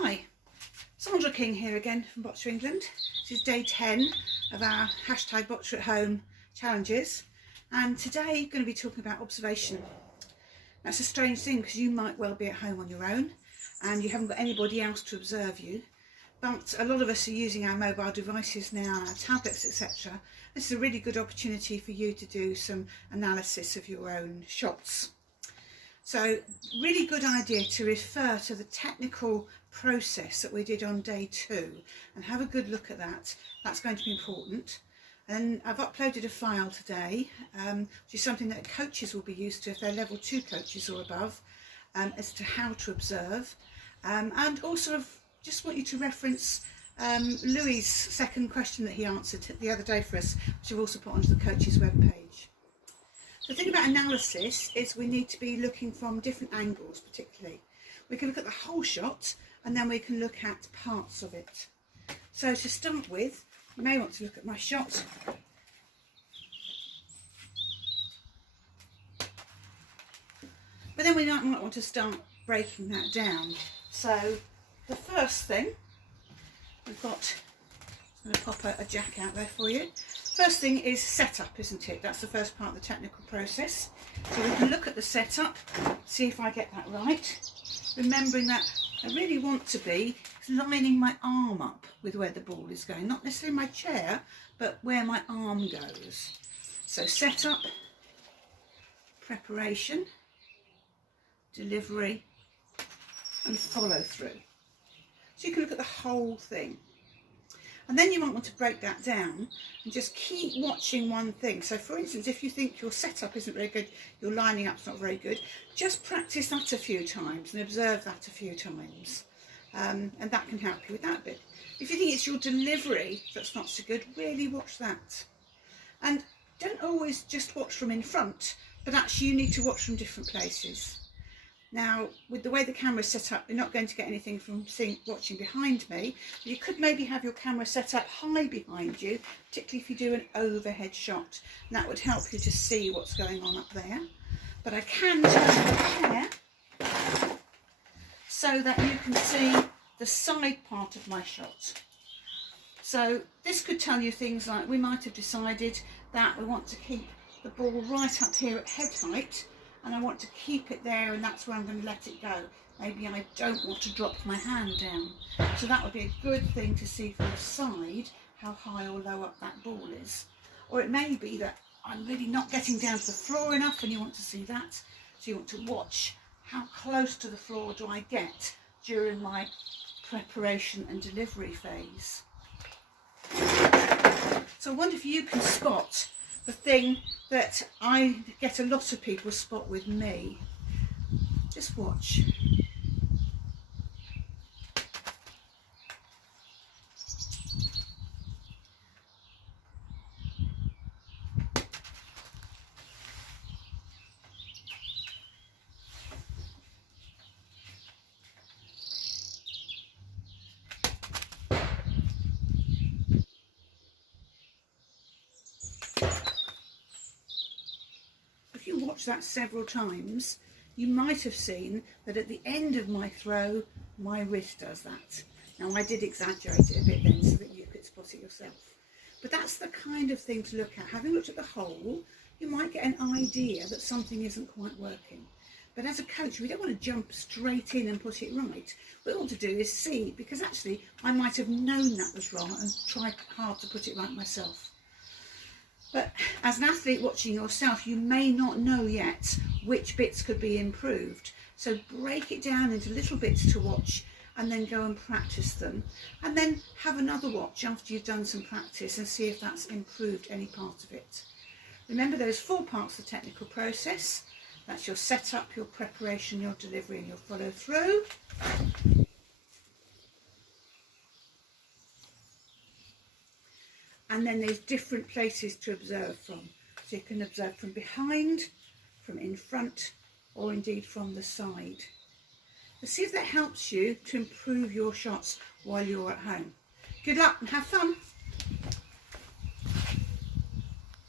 Hi, Sandra King here again from Boccia England. This is day 10 of our hashtag Boccia at Home challenges, and today I'm going to be talking about observation. That's a strange thing because you might well be at home on your own and you haven't got anybody else to observe you, but a lot of us are using our mobile devices now, our tablets, etc. This is a really good opportunity for you to do some analysis of your own shots. So really good idea to refer to the technical process that we did on day 2 and have a good look at that. That's going to be important. And I've uploaded a file today, which is something that coaches will be used to if they're level 2 coaches or above, as to how to observe. And also just want you to reference Louis' second question that he answered the other day for us, which I've also put onto the coach's webpage. The thing about analysis is we need to be looking from different angles particularly. We can look at the whole shot and then we can look at parts of it. So to start with, you may want to look at my shot. But then we might want to start breaking that down. So the first thing, we've got, I'm going to pop a jack out there for you. First thing is setup, isn't it? That's the first part of the technical process. So we can look at the setup, see if I get that right. Remembering that I really want to be lining my arm up with where the ball is going, not necessarily my chair, but where my arm goes. So setup, preparation, delivery, and follow through. So you can look at the whole thing. And then you might want to break that down and just keep watching one thing. So for instance, if you think your setup isn't very good, your lining up's not very good, just practice that a few times and observe that a few times. And that can help you with that bit. If you think it's your delivery that's not so good, really watch that. And don't always just watch from in front, but actually you need to watch from different places. Now, with the way the camera is set up, you're not going to get anything from watching behind me. You could maybe have your camera set up high behind you, particularly if you do an overhead shot. And that would help you to see what's going on up there. But I can turn the chair so that you can see the side part of my shot. So this could tell you things like we might have decided that we want to keep the ball right up here at head height, and I want to keep it there, and that's where I'm going to let it go. Maybe I don't want to drop my hand down. So that would be a good thing to see from the side, how high or low up that ball is. Or it may be that I'm really not getting down to the floor enough and you want to see that. So you want to watch how close to the floor do I get during my preparation and delivery phase. So I wonder if you can spot the thing that I get a lot of people spot with me. Just watch. If you watch that several times, you might have seen that at the end of my throw, my wrist does that. Now I did exaggerate it a bit then so that you could spot it yourself. But that's the kind of thing to look at. Having looked at the whole, you might get an idea that something isn't quite working. But as a coach, we don't want to jump straight in and put it right. What we want to do is see, because actually I might have known that was wrong and tried hard to put it right myself. But as an athlete watching yourself, you may not know yet which bits could be improved. So break it down into little bits to watch and then go and practice them. And then have another watch after you've done some practice and see if that's improved any part of it. Remember those 4 parts of the technical process. That's your setup, your preparation, your delivery and your follow through. And then there's different places to observe from. So you can observe from behind, from in front, or indeed from the side. Let's see if that helps you to improve your shots while you're at home. Good luck and have fun.